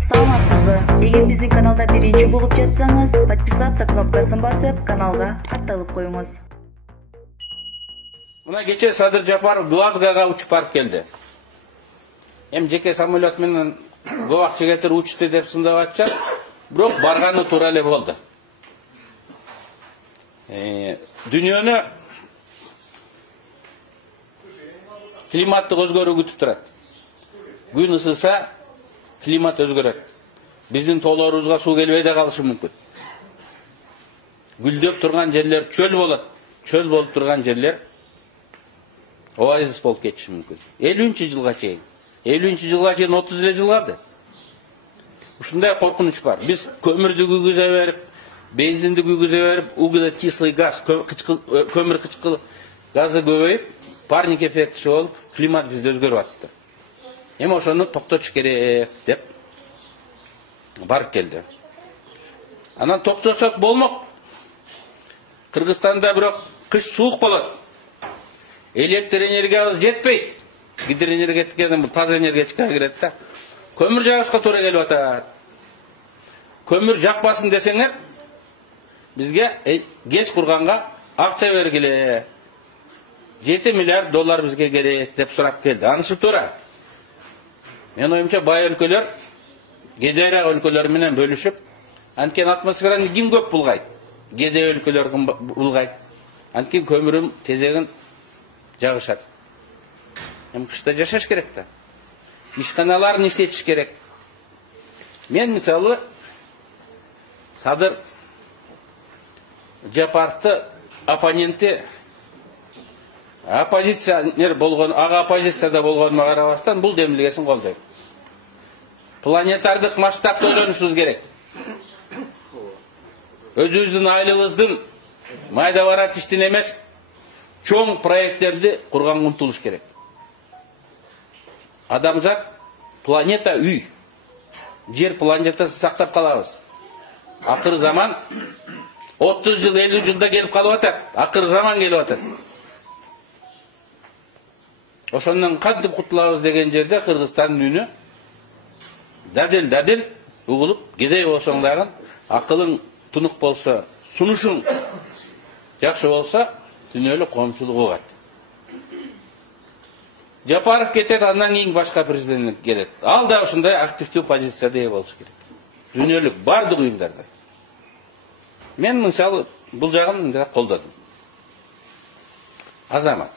Саламатсызбы? Эгер биздин каналда биринчи болуп жатсаңыз, подписаться кнопкасын басып, каналга катталып коюңуз. Мына кече Садыр Жапаров Глазгоға учуп барып келди. Жеке самолет менен көп акча кетирип учту деп сындап атышат. Бирок барганы туура эле болду. Дүйнөнү климаттык өзгөрүү күтүп турат. Күн ысыса, климат өзгөрөт. Биздин тоолорубузга суу келбей да калышы мүмкүн. Гүлдөп турган жерлер чөл болот. Чөл болуп турган жерлер оазис болуп кетиши мүмкүн. 50-жылга чейин. 50-жылга чейин 30 эле жыл калды. Ушундай коркунуч бар. Биз көмүрдү күйгүзө берип, бензинди күйгүзө берип, углеродкислый газ, көмүр кычкыл газы көбөйүп, парник эффекти болуп, климат бизде өзгөрүп атты. Ошону токтотуш керек деп барып келди. Анан токтосок болмок. Кыргызстанда бирок кыш суук болот. Электр энергиябыз жетпейт. Гидроэнергетикадан бул таза энергетикага кирет да. Көмүр жагышка туура келип атат. Көмүр жакпасын десеңер, бизге ГЭС курганга акча бергиле. 7 миллиард доллар бизге керек деп сурап келди. Анысы туура. Мен оюмча бай өлкөлөр кедейрак өлкөлөр менен бөлүшүп, анткени атмосфераны ким көп булгайт? Кедей өлкөлөр булгайт. Анткени көмүрүн тезегин жагышат. Кышта жашаш керек да. Ишканаларын иштетиш керек. Мен мисалы Садыр Жапаровду оппоненти оппозиционер болгон, ага оппозицияда болгонума карабастан бул демилгесин колдойм. Планетардык масштабта ойлонушубуз керек. Өзүбүздүн айлыбыздын майда барат иштин эмес, чоң проекттерди курганга умтулуш керек. Адамзат планета үй. Жер планетасын сактап калабыз. Акыры заман 30 жыл, 50 жылда келип калып атат. Акыры заман келип атат. Ошондон кантип кутулабыз деген жерде Кыргызстандын үнү дадил угулуп, кедей болсоң дагы, акылың тунук болсо, сунушуң жакшы болсо, дүйнөлүк коомчулук угат. Жапаров кетет, андан кийин башка президент келет. Ал да ушундай активдүү позицияда ээ болуш керек. Дүйнөлүк бардык уюмдарда. Мен мисалы бул жагын колдодум. Азамат.